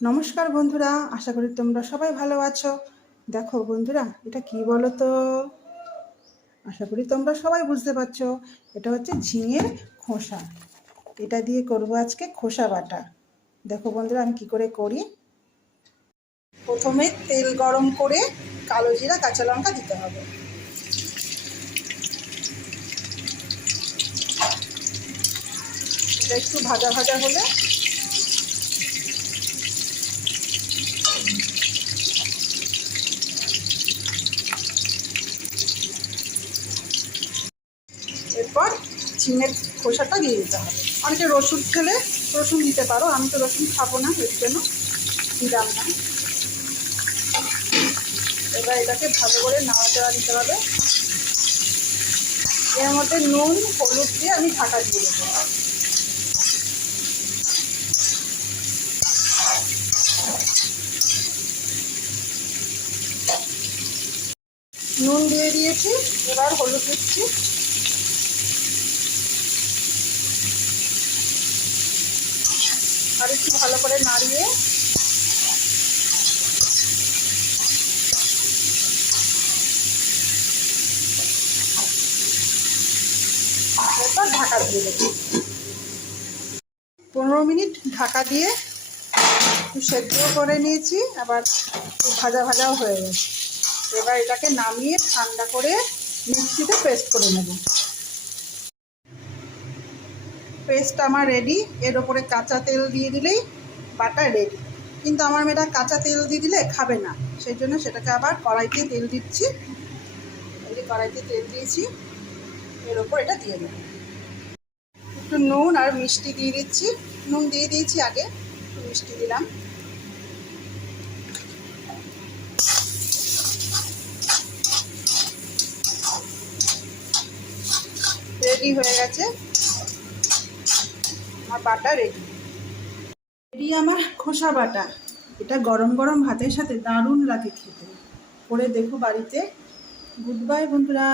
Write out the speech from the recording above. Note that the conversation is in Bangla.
নমস্কার বন্ধুরা, আশা করি তোমরা সবাই ভালো আছো। দেখো বন্ধুরা, এটা কি বলো তো আশা করি তোমরা সবাই বুঝতে পারছ, এটা হচ্ছে ঝিঙের খোসা। এটা দিয়ে করব আজকে খোসা বাটা। দেখো বন্ধুরা, আমি কি করে করি? প্রথমে তেল গরম করে কালো জিরা, কাঁচা লঙ্কা দিতে হবে। এটা একটু ভাজা ভাজা হলে এরপর ঝিঙের খোসাটা দিয়ে দিতে হবে। অনেকে রসুন খেলে রসুন দিতে পারো, আমি তো রসুন খাব না, এর জন্য দিলাম না। এবার এটাকে ভালো করে নাড়াচাড়া দিতে হবে। এর মধ্যে নুন, হলুদ দিয়ে আমি ঢাকা দিয়ে দেবো। নুন দিয়ে দিয়েছি, এবার হলুদ দিচ্ছি। আর একটু ভালো করে নাড়িয়ে এরপর ঢাকা দিয়ে দেবো। পনেরো মিনিট ঢাকা দিয়ে একটু সেদ্ধও করে নিয়েছি, আবার ভাজা ভাজাও হয়ে গেছে। এবার এটাকে নামিয়ে ঠান্ডা করে মিক্সিতে পেস্ট করে নেব। পেস্ট আমার রেডি এর ওপরে কাঁচা তেল দিয়ে দিলেই বাটা রেডি কিন্তু আমার মেয়েটা কাঁচা তেল দিয়ে দিলে খাবে না। সেই জন্য সেটাকে আবার কড়াইতে তেল দিচ্ছি। এই কড়াইতে তেল দিয়েছি। এর ওপর এটা দিয়ে দেবো। একটু নুন আর মিষ্টি দিয়ে দিচ্ছি। নুন দিয়ে দিয়েছি আগে। একটু মিষ্টি দিলাম। রেডি হয়ে গেছে। আমার বাটা রেডি রেডি আমার খোসা বাটা। এটা গরম গরম ভাতের সাথে দারুণ লাগে খেতে। করে দেখো বাড়িতে। গুড বাই বন্ধুরা।